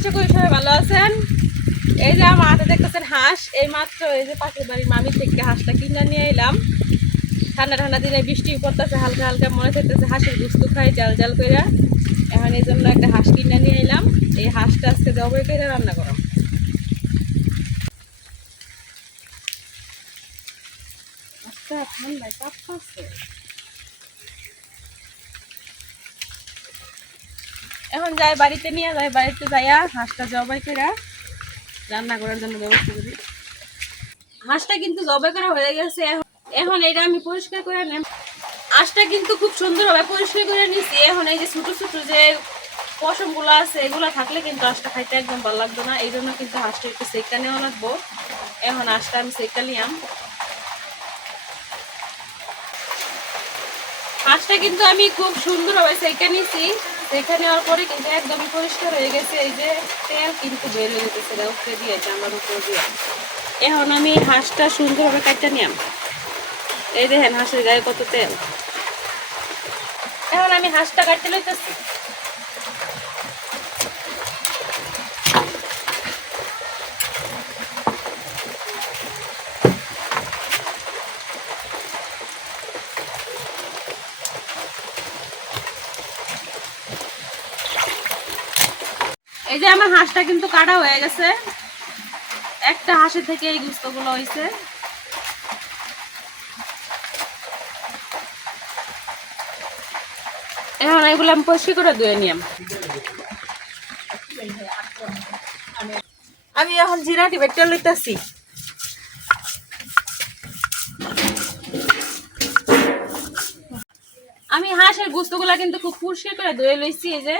আশা করি সবাই ভালো আছেন। এই যে আমার হাতে দেখতেছেন হাঁস, এই মাত্র এই যে পাশের বাড়ির মামি থেকে হাঁসটা কিনে নিয়ে এলাম। ঠান্ডা ঠান্ডা দিনে বৃষ্টি পড়তেছে, হালকা হালকা মনে থাকতেছে হাঁসের গুস্তু খাই জাল জাল করে। এখন এই জন্য একটা হাঁস কিনে নিয়ে এলাম। এই হাঁসটা আজকে জবাই করে রান্না করাম আচ্ছা ঠান্ডায় কাপ খাচ্ছে এখন যাই বাড়িতে নিয়ে যাই বাড়িতে যাইয়া হাঁসটা জবাই করে রান্না করার জন্য ব্যবস্থা করি। হাঁসটা কিন্তু জবাই করা হয়ে গেছে, এখন- এটা আমি পরিষ্কার করে নেব হাঁসটা কিন্তু খুব সুন্দরভাবে পরিষ্কার করে নিছি। এখন এই যে ছোট ছোট যে পশমগুলো আছে, এগুলো থাকলে কিন্তু হাঁসটা খাইতে একদম ভালো লাগতো না। এই জন্য কিন্তু হাঁসটা একটু সেকা নেওয়া লাগবো। এখন হাঁসটা আমি সেকা নিয়াম হাঁসটা কিন্তু আমি খুব সুন্দরভাবে সেখানে নিছি। সেখানে নেওয়ার পরে কিন্তু একদমই পরিষ্কার হয়ে গেছে। এই যে তেল কিন্তু বের যেতেছে উপরে দিয়েছে আমার উপরে দিয়ে। এখন আমি হাঁসটা সুন্দরভাবে কাটটা নিলাম। এই দেখেন হাঁসের গায়ে কত তেল। এখন আমি হাঁসটা কাটতে লইতেছি। আমার হাঁসটা কিন্তু কাটা হয়ে গেছে। একটা হাঁসের থেকে এই গুস্তগুলো হয়েছে এখন এগুলো আমি পরিষ্কার করে ধুয়ে নিলাম আমি এখন জিরাটি বেটে লইতেছি আমি হাঁসের গুস্তগুলা কিন্তু খুব পরিষ্কার করে ধুয়ে লইছি এই যে।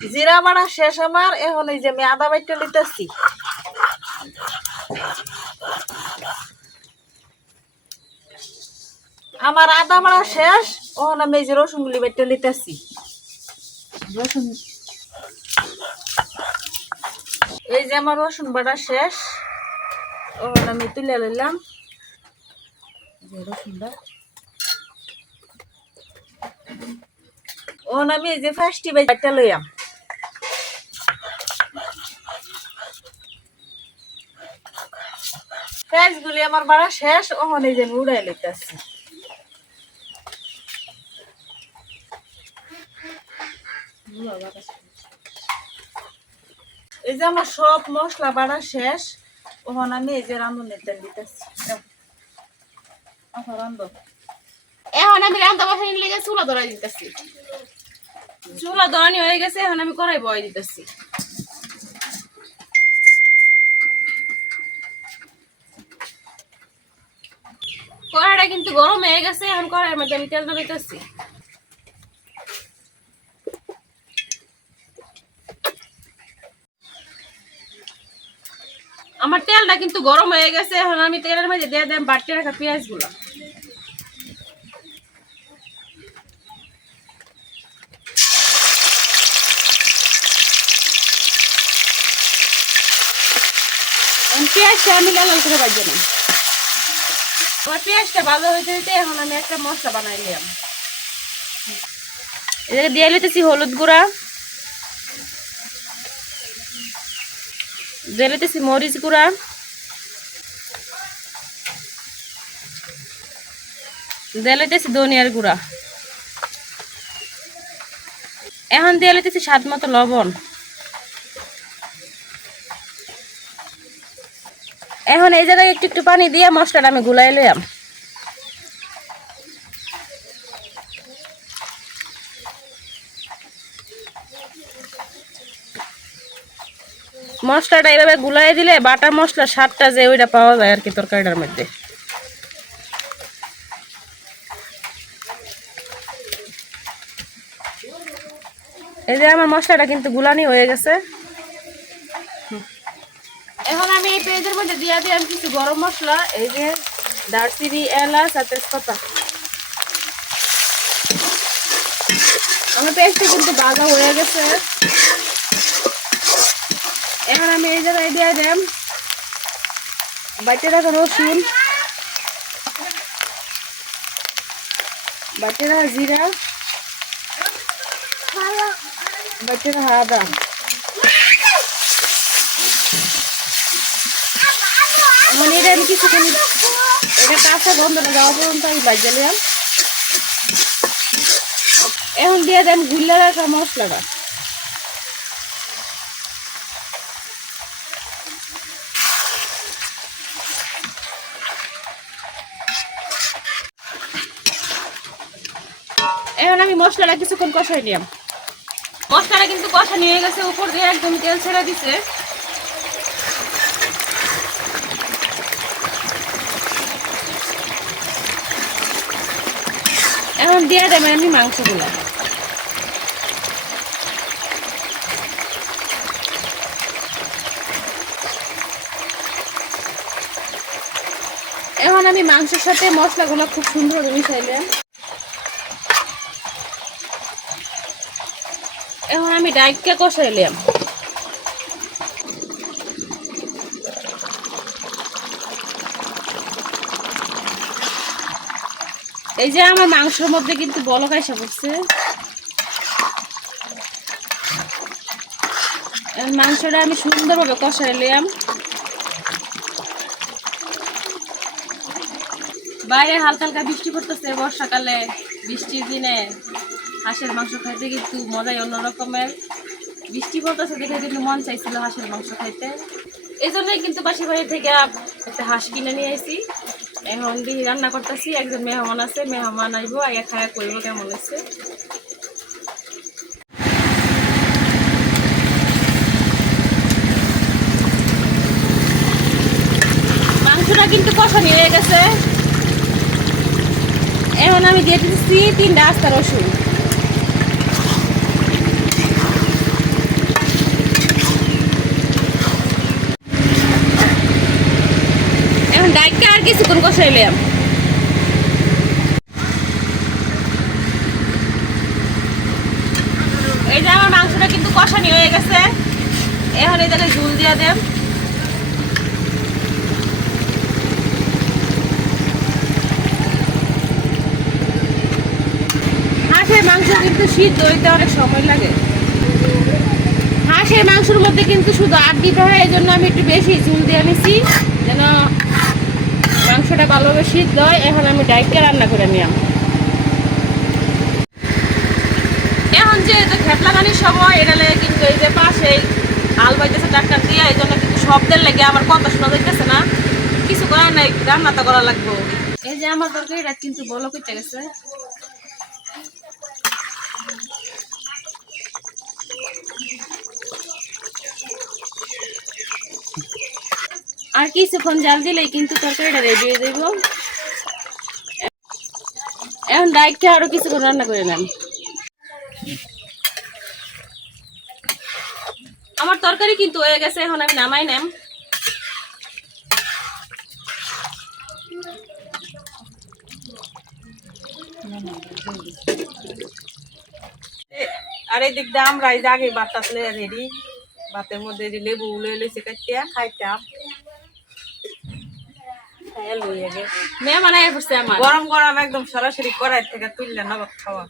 জিরা বাড়া শেষ আমার এখন এই যে আমি আদা বাইটে লিতেছি আমার আদা বাড়া শেষ ওখানে আমি এই যে রসুন গুলি বাইটে লিতেছি রসুন। এই যে আমার রসুন বাটা শেষ ওখানে আমি তুলে লইলাম এই রসুনটা। ওখানে আমি এই যে ফার্স্টি বাইটে লইয়াম। গুলি আমার বাড়া শেষ ওখানে যে উড়াই লইতেছি। এই যে আমার সব মশলা বাড়া শেষ ওখানে আমি এই যে রান্ধনের তেল দিতেছি। আচ্ছা এখন আমি রান্না বসানি লেগে চুলা ধরাই দিতেছি। চুলা ধরানি হয়ে গেছে এখন আমি কড়াই বয় দিতেছি। কড়াইটা কিন্তু গরম হয়ে গেছে, এখন কড়াইয়ের মধ্যে আমি তেল দিতেছি আমার তেলটা কিন্তু গরম হয়ে গেছে, এখন আমি তেলের মধ্যে দিয়ে দিলাম বাড়তে রাখা পেঁয়াজগুলো। পেঁয়াজটা আমি লাল করে বাজবো না। আমার পেঁয়াজটা ভালো হয়ে যেতে এখন আমি একটা মশলা বানাই নিলাম। এদিকে দিয়ে লিতেছি হলুদ গুঁড়া। দিয়ে লিতেছি মরিচ গুঁড়া। দিয়ে লিতেছি ধনিয়ার গুঁড়া। এখন দিয়ে লিতেছি স্বাদ মতো লবণ। এখন এই জায়গায় একটু একটু পানি দিয়ে মশলাটা আমি গুলাই লইয়াম। মশলাটা এইভাবে গুলাই দিলে বাটা মশলা স্বাদটা যে ওইটা পাওয়া যায় আর কি তরকারিটার মধ্যে। এই যে আমার মশলাটা কিন্তু গুলানি হয়ে গেছে। এখন আমি এই পেঁয়াজের মধ্যে দিয়ে দিলাম কিছু গরম মশলা, এই যে দারচিনি, এলাচ আর তেজপাতা। আমার পেঁয়াজটা কিন্তু বাজা হয়ে গেছে। এখন আমি এই জায়গায় দিয়ে দিলাম বাটি রাখা রসুন বাটি রাখা জিরা বাচ্চারা হাদা মানে এটা আমি কিছুখানি এটা কাঁচা গন্ধটা যাওয়া পর্যন্ত আমি বাজ্যা নিলাম এখন দিয়ে দেন গুল্লা রাখা মশলাটা এখন আমি মশলাটা কিছুক্ষণ কষাই নিলাম। মশলাটা কিন্তু কষা নিয়ে গেছে, উপর দিয়ে একদম তেল ছেড়ে দিছে। এখন দিয়ে দেবেন, আমি মাংসগুলো। এখন আমি মাংসের সাথে মশলাগুলো খুব সুন্দর মিশাইলেন এখন আমি ডাইককে কষাইলাম। এই যে আমার মাংসের মধ্যে কিন্তু বলক আইসা পড়ছে। মাংসটা আমি সুন্দরভাবে কষাইলাম বাইরে হালকা হালকা বৃষ্টি পড়তেছে বর্ষাকালে। বৃষ্টির দিনে হাঁসের মাংস খাইতে কিন্তু মজাই অন্যরকমের। বৃষ্টি পড়তেছে দেখে কিন্তু মন চাইছিল হাঁসের মাংস খাইতে। এই জন্যই কিন্তু পাশের বাড়ি থেকে একটা হাঁস কিনে নিয়ে আসি এখন দিয়ে রান্না করতেছি, একজন মেহমান আছে, মেহমান আসব আগে খায়া করব কেমন আছে মাংসটা কিন্তু কষানি হয়ে গেছে। এখন আমি দিয়ে দিচ্ছি তিনটা আস্তা রসুন এখন ডাইকটা আর কিছুক্ষণ কষাইলাম এই যে আমার মাংসটা কিন্তু কষানি হয়ে গেছে। এখন এই জায়গায় ঝুল দিয়ে দেব মাংস কিন্তু সিদ্ধ হইতে অনেক সময় লাগে। হাঁসের মাংসের মধ্যে কিন্তু শুধু আট দিতে হয় এই জন্য আমি একটু বেশি ঝুল দিয়ে নিছি। যেন মাংসটা ভালোভাবে সিদ্ধ হয় এখন আমি ডাইকে রান্না করে নিলাম। এখন যে খেত লাগানোর সময়, এটা লেগে কিন্তু এই যে পাশে আল বাইতেছে ডাক্তার দিয়ে, এই জন্য কিন্তু শব্দের লেগে আমার কথা শোনা যাইতেছে না। কিছু করার নাই, রান্না তো করা লাগবে। এই যে আমার তরকারিটা কিন্তু বলো করতে গেছে। আর কিছুক্ষণ জাল দিলেই কিন্তু তরকারিটা রেডি হয়ে যাইব। এখন ডাইটটা আরও কিছুক্ষণ রান্না করে নেন। আমার তরকারি কিন্তু হয়ে গেছে, এখন আমি নামাই নেম। আর এই দিক দিয়ে আগে আসলে রেডি। ভাতের মধ্যে লেবু লয়ে লইছে কাটিয়া, খাইতাম। মেয়ে মানায় পড়ছে আমার। গরম গরম একদম সরাসরি কড়াই থেকে তুললে খাওয়া।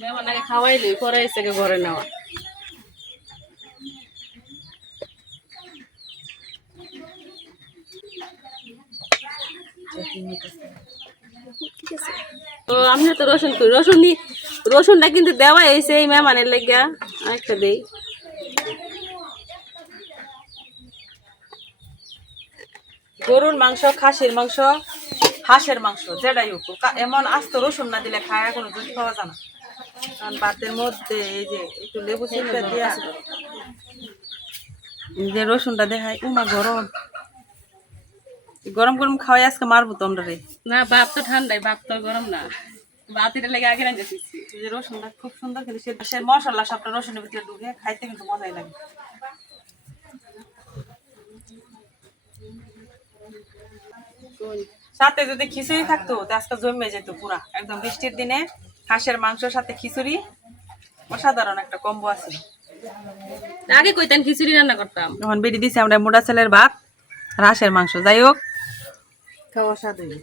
মেয়ে খাওয়াইলি পরে এসে ঘরে নেওয়া। তো আমি তো রসুন করি। রসুন রসুনটা কিন্তু দেওয়া হয়েছে এই মেহমানের লেগা আরেকটা দেই। গরুর মাংস খাসির মাংস হাঁসের মাংস যেটাই হোক এমন আস্ত রসুন না দিলে খায় কোনো জুত খাওয়া যায় না। কারণ ভাতের মধ্যে এই যে একটু লেবু চিপে দিয়া যে রসুনটা দেখাই উমা গরম। গরম গরম খাওয়াই আজকে মারবো তো আমরা রে। না ভাত তো ঠান্ডাই ভাত তো গরম না। লেগে আগে রসুনটা খুব সুন্দর কিন্তু সে মশলা সবটা রসুনের ভিতরে ঢুকে খাইতে কিন্তু মজাই লাগে। সাথে যদি খিচুড়ি থাকতো আজকে জমে যেত পুরা। একদম বৃষ্টির দিনে হাঁসের মাংসের সাথে খিচুড়ি অসাধারণ একটা কম্বো আছে। আগে কইতাম খিচুড়ি রান্না করতাম। এখন বেরিয়ে দিছি আমরা মোটা ছেলের ভাত হাঁসের মাংস। যাই হোক। খাওয়া স্বাদ রহিম।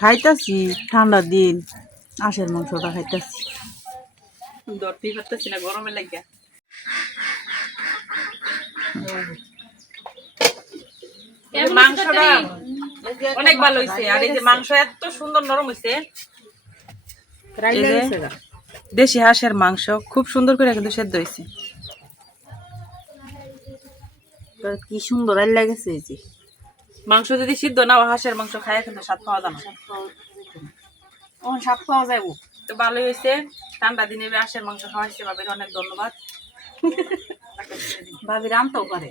খাইতাছি ঠান্ডার দিন। আশের মাংসটা খাইতাছি। ধরতেই পারতেছি না গরমে লাগিয়া। মাংসটা অনেক ভালো হয়েছে আর এই যে মাংস এত সুন্দর নরম হয়েছে দেশি হাঁসের মাংস খুব সুন্দর করে কিন্তু সেদ্ধ হয়েছে কি সুন্দর আর লাগেছে এই যে। মাংস যদি সিদ্ধ না হাঁসের মাংস খায় কিন্তু স্বাদ পাওয়া যায় না। স্বাদ পাওয়া যায় তো ভালোই হয়েছে ঠান্ডা দিনে হাঁসের মাংস খাওয়াইছে বাবির অনেক ধন্যবাদ। ভাবি রানতেও পারে